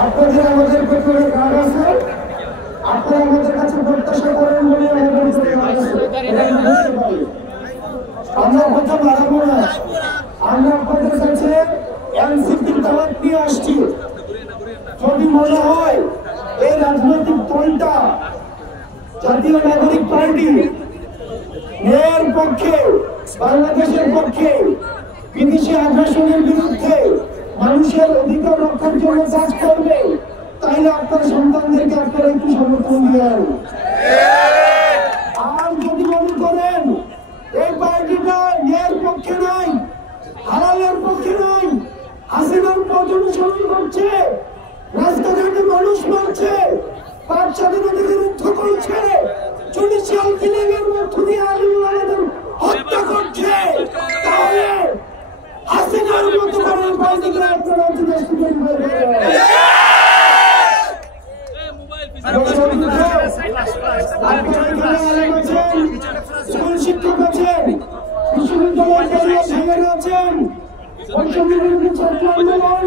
আপনাদের আমাদের পেট্রোলের কার্ড আছে, আপনারা আমাদের কাছে প্রত্যাশা করেন বলে আমরা কথা বাড়াবো না। আমরা আপনাদের কাছে এনসিপির দাওয়াত নিয়ে আসছি। যদি মনে হয় এই রাজনৈতিক দলটা জাতীয় নাগরিক পার্টি ন্যায়ের পক্ষে, বাংলাদেশের পক্ষে, বিদেশি আগ্রাসনের বিরুদ্ধে মানুষের অধিকার রক্ষার জন্য কাজ করবে, তাইলে আপনার সন্তানদেরকে আপনারা একটু সমর্থন দেন। আর যদি মনে করেন এই পার্টিটা ন্যায়ের পক্ষে নাই, হালালের পক্ষে নাই, হাসিনার পথ অনুসরণ করছে, রাস্তাঘাটে মানুষ মারছে, পাক স্বাধীনতাকে রুদ্ধ করছে, জুডিশিয়াল কিলিং এর মধ্য দিয়ে আলিমুল্লাহদের হত্যা করছে, তাহলে হাসিনার মতো করে পার্টিগুলো আপনারা স্কুল শিক্ষক আছেন, বিশ্ববিদ্যালয়ের আছেন, ছাত্র আন্দোলন,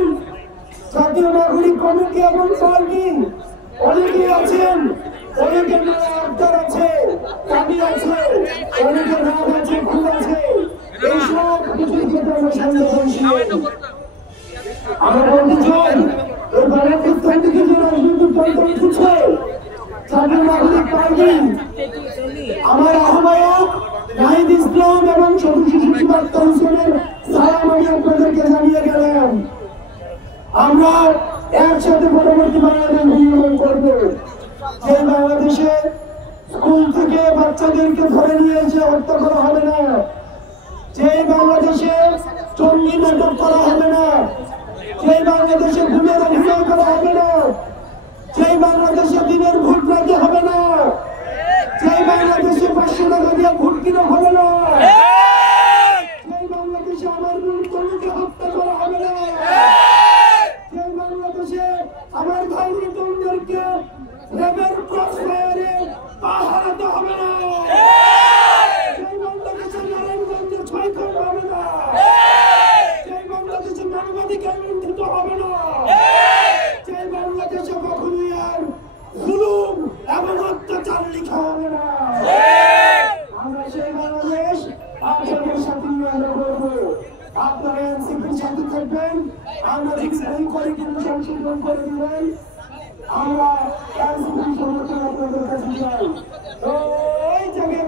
জাতীয় নাগরিক কমিটি এবং পার্টি অনেকেই আছেন, অনেকের নামে আবদার আছে, দাবি আছে, অনেকের নাম আছে, ভুল আছে, এইসব কিছু আমরা বলতে চাই এই বাংলাদেশ থেকে যে রাজনৈতিক দল উঠছে জাতীয় নাগরিক পার্টি, আমার আহ্বায়ক নাহিদ ইসলাম এবং সদস্য সচিব আক্তার হোসেনের সালাম আমি আপনাদেরকে জানিয়ে গেলাম। আমরা একসাথে পরবর্তী বাংলাদেশ উন্নয়ন করবো। যে বাংলাদেশে স্কুল থেকে বাচ্চাদেরকে ধরে নিয়ে এসে হত্যা করা হবে না, যে বাংলাদেশে জঙ্গি নাটক করা হবে না, যে বাংলাদেশে গুণের অভিনয় করা হবে না, যে বাংলাদেশে দিনের ভোট রাখতে হবে না, যে বাংলাদেশে 500 টাকা দিয়ে ভোট কিনা হবে না, যে বাংলাদেশে আমার তরুণকে হত্যা করা হবে না, যে বাংলাদেশে আমার ভাই তরুণদেরকে রেবের ক্রসফায়ারে পা হারাতে হবে না, যে বাংলাদেশে নারায়ণগঞ্জে ছয়খন হবে না, যে বাংলাদেশে মানবাধিকার লঙ্ঘিত হবে না, যে বাংলাদেশে কখনোই আর জুলুম এবং অত্যাচার লিখা হবে না। আমরা সেই বাংলাদেশ আপনাদের সাথে নিয়ে করবো। আপনারা এনসিপির সাথে থাকবেন, আমরা যদি ভুল করি কিন্তু সংশোধন করে দিবেন। আমরা এনসিপির সমর্থন আপনাদের কাছে চাই। ওই জায়গায়